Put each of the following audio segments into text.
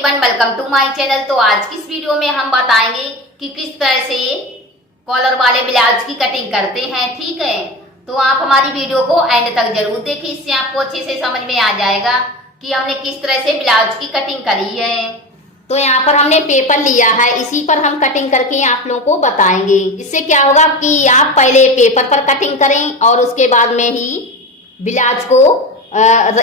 Everyone, welcome to my channel. तो आज की इस वीडियो में हम बताएंगे कि किस तरह से कॉलर वाले ब्लाउज की कटिंग करते हैं। ठीक है, तो आप हमारी वीडियो को एंड तक जरूर देखिए, इससे आपको अच्छे से समझ में आ जाएगा कि हमने किस तरह से ब्लाउज की कटिंग करी है। तो यहाँ पर हमने पेपर लिया है, इसी पर हम कटिंग करके आप लोगों को बताएंगे। इससे क्या होगा कि आप पहले पेपर पर कटिंग करें और उसके बाद में ही ब्लाउज को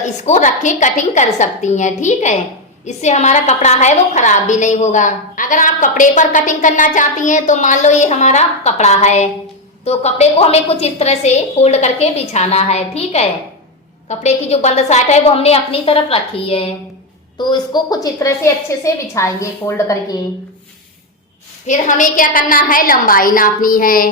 इसको रख के कटिंग कर सकती हैं। ठीक है, इससे हमारा कपड़ा है वो खराब भी नहीं होगा। अगर आप कपड़े पर कटिंग करना चाहती हैं तो मान लो ये हमारा कपड़ा है, तो कपड़े को हमें कुछ इस तरह से फोल्ड करके बिछाना है। ठीक है, कपड़े की जो बंद साइड है वो हमने अपनी तरफ रखी है, तो इसको कुछ इस तरह से अच्छे से बिछाएंगे फोल्ड करके। फिर हमें क्या करना है, लंबाई नापनी है।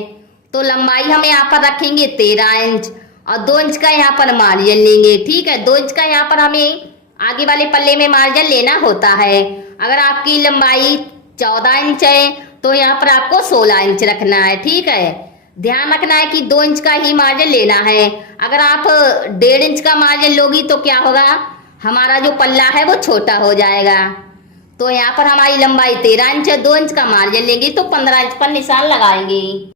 तो लंबाई हम यहाँ पर रखेंगे 13 इंच और 2 इंच का यहाँ पर मार्जिन लेंगे। ठीक है, 2 इंच का यहाँ पर हमें आगे वाले पल्ले में मार्जिन लेना होता है। अगर आपकी लंबाई 14 इंच है तो यहाँ पर आपको 16 इंच रखना है। ठीक है, ध्यान रखना है कि 2 इंच का ही मार्जिन लेना है। अगर आप 1.5 इंच का मार्जिन लोगी तो क्या होगा, हमारा जो पल्ला है वो छोटा हो जाएगा। तो यहाँ पर हमारी लंबाई 13 इंच है, 2 इंच का मार्जिन लेंगे तो 15 इंच पर निशान लगाएंगे।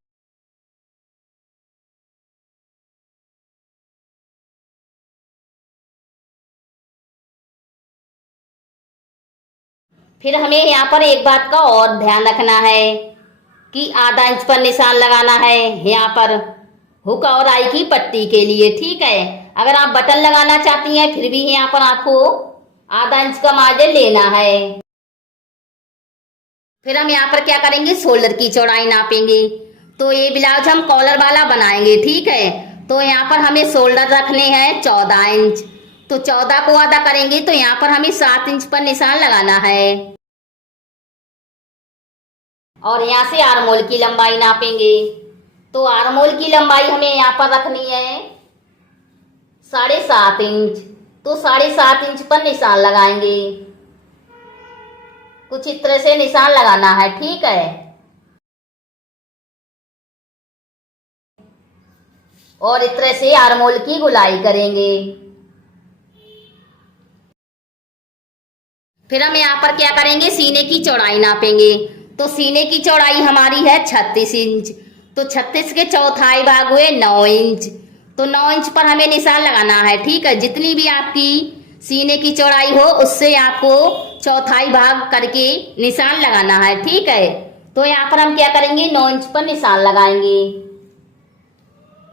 फिर हमें यहाँ पर एक बात का और ध्यान रखना है कि आधा इंच पर निशान लगाना है यहाँ पर हुक और आई की पट्टी के लिए। ठीक है, अगर आप बटन लगाना चाहती हैं फिर भी यहाँ पर आपको आधा इंच का मार्जिन लेना है। फिर हम यहाँ पर क्या करेंगे, शोल्डर की चौड़ाई नापेंगे। तो ये ब्लाउज हम कॉलर वाला बनाएंगे। ठीक है, तो यहाँ पर हमें शोल्डर रखने हैं 14 इंच, तो 14 को आधा करेंगे तो यहाँ पर हमें 7 इंच पर निशान लगाना है। और यहाँ से आर्मोल की लंबाई नापेंगे। तो आर्मोल की लंबाई हमें यहाँ पर रखनी है 7.5 इंच, तो 7.5 इंच पर निशान लगाएंगे। कुछ इस तरह से निशान लगाना है। ठीक है, और इस तरह से आर्मोल की गोलाई करेंगे। फिर हम यहाँ पर क्या करेंगे, सीने की चौड़ाई नापेंगे। तो सीने की चौड़ाई हमारी है 36 इंच, तो 36 के चौथाई भाग हुए 9 इंच, तो 9 इंच पर हमें निशान लगाना है। ठीक है, जितनी भी आपकी सीने की चौड़ाई हो उससे आपको चौथाई भाग करके निशान लगाना है। ठीक है, तो यहाँ पर हम क्या करेंगे, 9 इंच पर निशान लगाएंगे।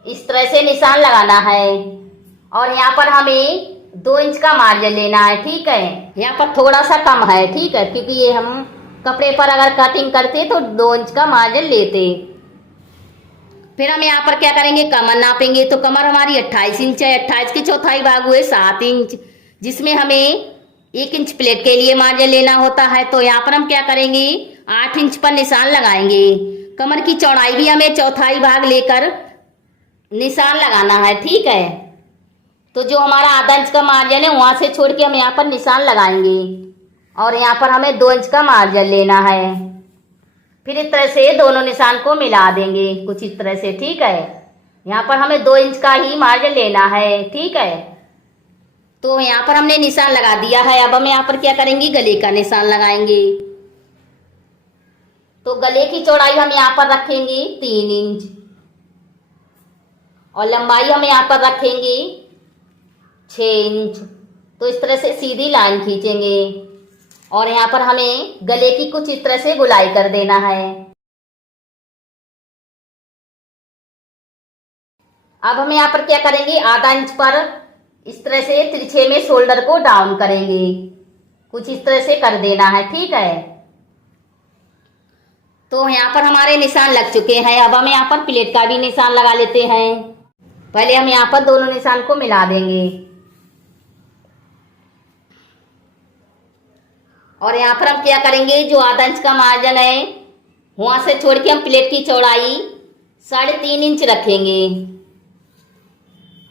इस तरह से निशान लगाना है और यहाँ पर हमें 2 इंच का मार्जिन लेना है। ठीक है, यहाँ पर थोड़ा सा कम है। ठीक है, क्योंकि ये हम कपड़े पर अगर कटिंग करते तो 2 इंच का मार्जिन लेते। फिर हम यहाँ पर क्या करेंगे, कमर नापेंगे। तो कमर हमारी 28 इंच है, 28 के चौथाई भाग हुए 7 इंच, जिसमें हमें 1 इंच प्लेट के लिए मार्जिन लेना होता है। तो यहाँ पर हम क्या करेंगे, 8 इंच पर निशान लगाएंगे। कमर की चौड़ाई भी हमें चौथाई भाग लेकर निशान लगाना है। ठीक है, तो जो हमारा आधा इंच का मार्जिन है वहां से छोड़ के हम यहाँ पर निशान लगाएंगे और यहाँ पर हमें 2 इंच का मार्जिन लेना है। फिर इस तरह से दोनों निशान को मिला देंगे कुछ इस तरह से। ठीक है, यहाँ पर हमें 2 इंच का ही मार्जिन लेना है। ठीक है, तो यहाँ पर हमने निशान लगा दिया है। अब हम यहाँ पर क्या करेंगे, गले का निशान लगाएंगे। तो गले की चौड़ाई हम यहाँ पर रखेंगे 3 इंच और लंबाई हम यहाँ पर रखेंगे 6 इंच। तो इस तरह से सीधी लाइन खींचेंगे और यहाँ पर हमें गले की कुछ इस तरह से गोलाई कर देना है। अब हम यहाँ पर क्या करेंगे, आधा इंच पर इस तरह से तिरछे में शोल्डर को डाउन करेंगे, कुछ इस तरह से कर देना है। ठीक है, तो यहाँ पर हमारे निशान लग चुके हैं। अब हम यहाँ पर प्लेट का भी निशान लगा लेते हैं। पहले हम यहाँ पर दोनों निशान को मिला देंगे और यहाँ पर हम क्या करेंगे, जो आधा इंच का मार्जिन है वहां से छोड़ के हम प्लेट की चौड़ाई 3.5 इंच रखेंगे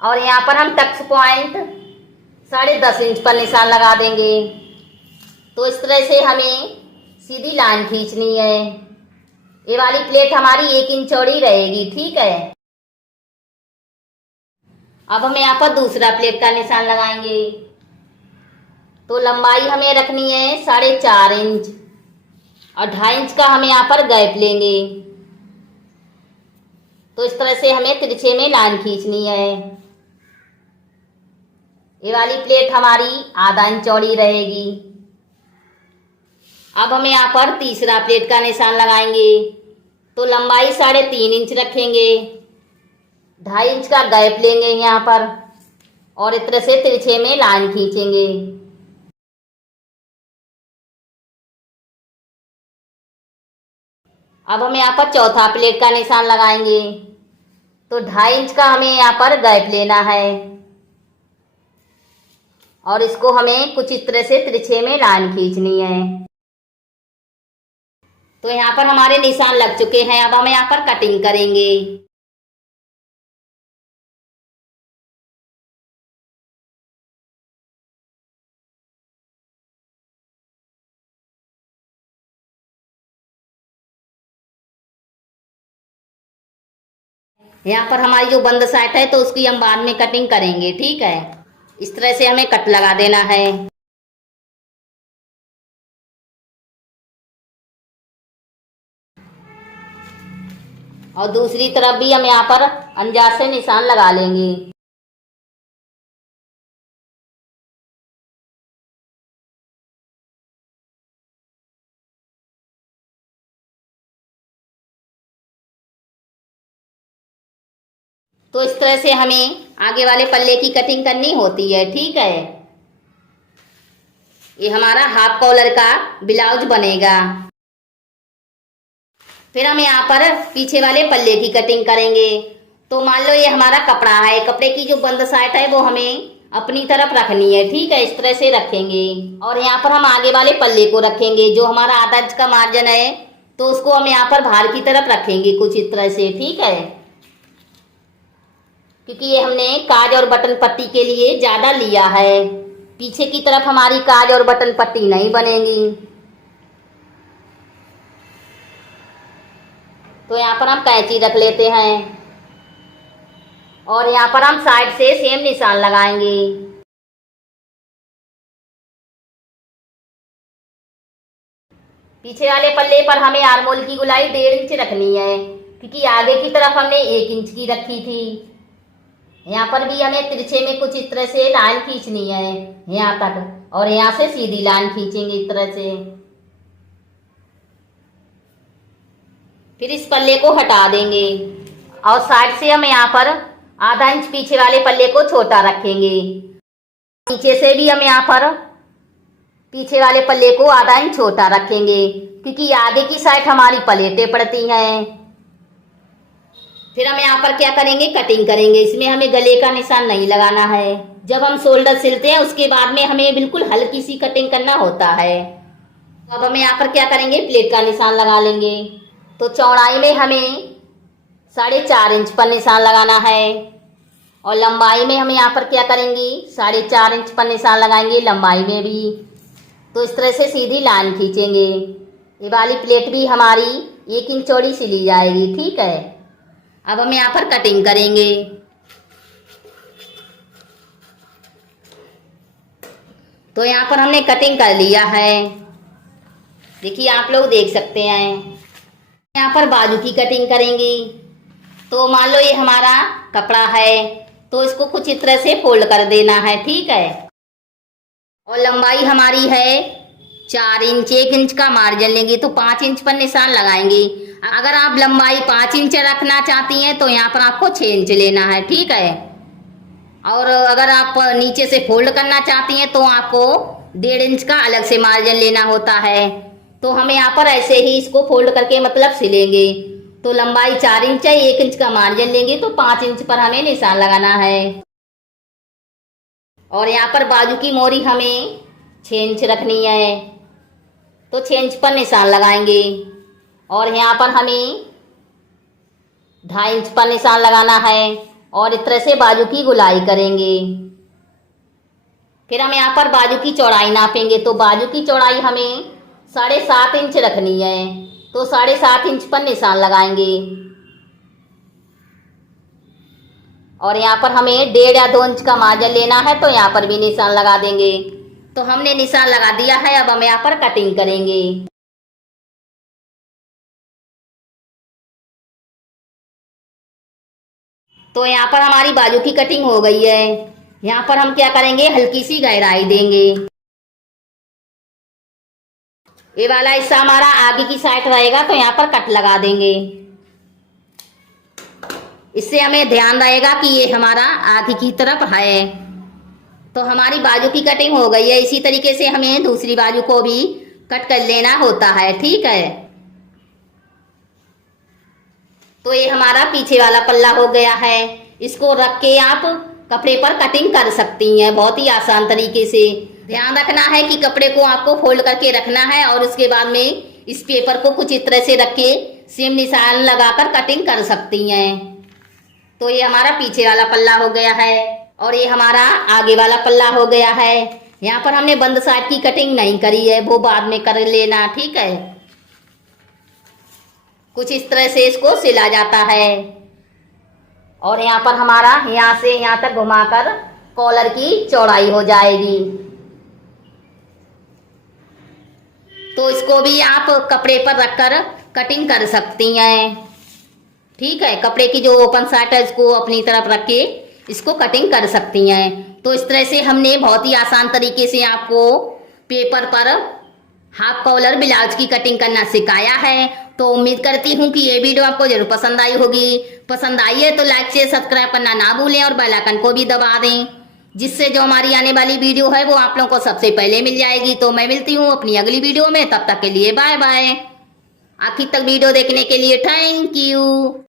और यहाँ पर हम टक्स पॉइंट 10.5 इंच पर निशान लगा देंगे। तो इस तरह से हमें सीधी लाइन खींचनी है। ये वाली प्लेट हमारी 1 इंच चौड़ी रहेगी। ठीक है, अब हम यहाँ पर दूसरा प्लेट का निशान लगाएंगे। तो लंबाई हमें रखनी है 4.5 इंच और 2.5 इंच का हमें यहाँ पर गैप लेंगे। तो इस तरह से हमें तिरछे में लाइन खींचनी है। ये वाली प्लेट हमारी आधा इंच चौड़ी रहेगी। अब हम यहाँ पर तीसरा प्लेट का निशान लगाएंगे। तो लंबाई 3.5 इंच रखेंगे, 2.5 इंच का गैप लेंगे यहाँ पर और इस तरह से तिरछे में लाइन खींचेंगे। अब हम यहाँ पर चौथा प्लेट का निशान लगाएंगे। तो 2.5 इंच का हमें यहाँ पर गैप लेना है और इसको हमें कुछ इस तरह से तिरछे में लाइन खींचनी है। तो यहाँ पर हमारे निशान लग चुके हैं। अब हम यहाँ पर कटिंग करेंगे। यहाँ पर हमारी जो बंद साइड है तो उसकी हम बाद में कटिंग करेंगे, ठीक है। इस तरह से हमें कट लगा देना है। और दूसरी तरफ भी हम यहाँ पर अंदाज से निशान लगा लेंगे। तो इस तरह से हमें आगे वाले पल्ले की कटिंग करनी होती है, ठीक है। ये हमारा हाफ कॉलर का ब्लाउज बनेगा। फिर हम यहाँ पर पीछे वाले पल्ले की कटिंग करेंगे। तो मान लो ये हमारा कपड़ा है, कपड़े की जो बंद साइड है वो हमें अपनी तरफ रखनी है, ठीक है। इस तरह से रखेंगे और यहाँ पर हम आगे वाले पल्ले को रखेंगे। जो हमारा आधा इंच का मार्जिन है तो उसको हम यहाँ पर बाहर की तरफ रखेंगे कुछ इस तरह से, ठीक है। क्योंकि ये हमने काज और बटन पट्टी के लिए ज्यादा लिया है। पीछे की तरफ हमारी काज और बटन पट्टी नहीं बनेगी। तो यहाँ पर हम कैंची रख लेते हैं और यहाँ पर हम साइड से सेम निशान लगाएंगे। पीछे वाले पल्ले पर हमें आर्मोल की गुलाई 1.5 इंच रखनी है, क्योंकि आगे की तरफ हमने 1 इंच की रखी थी। यहाँ पर भी हमें तिरछे में कुछ इस तरह से लाइन खींचनी है यहाँ तक और यहाँ से सीधी लाइन खींचेंगे इस तरह से। फिर इस पल्ले को हटा देंगे और साइड से हम यहाँ पर आधा इंच पीछे वाले पल्ले को छोटा रखेंगे। नीचे से भी हम यहाँ पर पीछे वाले पल्ले को आधा इंच छोटा रखेंगे, क्योंकि आगे की साइड हमारी प्लेटें पड़ती हैं। फिर हम यहाँ पर क्या करेंगे, कटिंग करेंगे। इसमें हमें गले का निशान नहीं लगाना है। जब हम शोल्डर सिलते हैं उसके बाद में हमें बिल्कुल हल्की सी कटिंग करना होता है। तो अब हम यहाँ पर क्या करेंगे, प्लेट का निशान लगा लेंगे। तो चौड़ाई में हमें 4.5 इंच पर निशान लगाना है और लंबाई में हम यहाँ पर क्या करेंगे, 4.5 इंच पर निशान लगाएंगे लंबाई में भी। तो इस तरह से सीधी लाइन खींचेंगे। ये वाली प्लेट भी हमारी 1 इंच चौड़ी सिली जाएगी, ठीक है। अब हम यहाँ पर कटिंग करेंगे। तो यहाँ पर हमने कटिंग कर लिया है, देखिए आप लोग देख सकते हैं। यहाँ पर बाजू की कटिंग करेंगे। तो मान लो ये हमारा कपड़ा है तो इसको कुछ इस तरह से फोल्ड कर देना है, ठीक है। और लंबाई हमारी है 4 इंच, 1 इंच का मार्जिन लेंगे तो 5 इंच पर निशान लगाएंगे। अगर आप लंबाई 5 इंच रखना चाहती हैं तो यहाँ पर आपको 6 इंच लेना है, ठीक है। और अगर आप नीचे से फोल्ड करना चाहती हैं तो आपको 1.5 इंच का अलग से मार्जिन लेना होता है। तो हम यहाँ पर ऐसे ही इसको फोल्ड करके मतलब सिलेंगे। तो लंबाई 4 इंच है, 1 इंच का मार्जिन लेंगे तो 5 इंच पर हमें निशान लगाना है। और यहाँ पर बाजू की मोरी हमें 6 इंच रखनी है तो 6 इंच पर निशान लगाएंगे। और यहाँ पर हमें 2.5 इंच पर निशान लगाना है और इस तरह से बाजू की गुलाई करेंगे। फिर हम यहाँ पर बाजू की चौड़ाई नापेंगे। तो बाजू की चौड़ाई हमें 7.5 इंच रखनी है तो 7.5 इंच पर निशान लगाएंगे। और यहाँ पर हमें 1.5 या 2 इंच का मार्जिन लेना है तो यहाँ पर भी निशान लगा देंगे। तो हमने निशान लगा दिया है, अब हम यहाँ पर कटिंग करेंगे। तो यहाँ पर हमारी बाजू की कटिंग हो गई है। यहाँ पर हम क्या करेंगे, हल्की सी गहराई देंगे। ये वाला हिस्सा हमारा आगे की साइड रहेगा, तो यहाँ पर कट लगा देंगे। इससे हमें ध्यान रहेगा कि ये हमारा आगे की तरफ है। तो हमारी बाजू की कटिंग हो गई है। इसी तरीके से हमें दूसरी बाजू को भी कट कर लेना होता है, ठीक है। तो ये हमारा पीछे वाला पल्ला हो गया है। इसको रख के आप कपड़े पर कटिंग कर सकती हैं बहुत ही आसान तरीके से। ध्यान रखना है कि कपड़े को आपको फोल्ड करके रखना है और उसके बाद में इस पेपर को कुछ इस तरह से रख के सेम निशान लगाकर कटिंग कर सकती हैं। तो ये हमारा पीछे वाला पल्ला हो गया है और ये हमारा आगे वाला पल्ला हो गया है। यहाँ पर हमने बंद साइड की कटिंग नहीं करी है, वो बाद में कर लेना, ठीक है। कुछ इस तरह से इसको सिला जाता है और यहाँ पर हमारा यहाँ से यहाँ तक घुमाकर कॉलर की चौड़ाई हो जाएगी। तो इसको भी आप कपड़े पर रखकर कटिंग कर सकती हैं, ठीक है। कपड़े की जो ओपन साइड है इसको अपनी तरफ रख के इसको कटिंग कर सकती हैं। तो इस तरह से हमने बहुत ही आसान तरीके से आपको पेपर पर हाफ कॉलर ब्लाउज की कटिंग करना सिखाया है। तो उम्मीद करती हूँ कि ये वीडियो आपको जरूर पसंद आई होगी। पसंद आई है तो लाइक शेयर सब्सक्राइब करना ना भूलें और बेल आइकन को भी दबा दें, जिससे जो हमारी आने वाली वीडियो है वो आप लोगों को सबसे पहले मिल जाएगी। तो मैं मिलती हूँ अपनी अगली वीडियो में, तब तक के लिए बाय बाय। आखिर तक वीडियो देखने के लिए थैंक यू।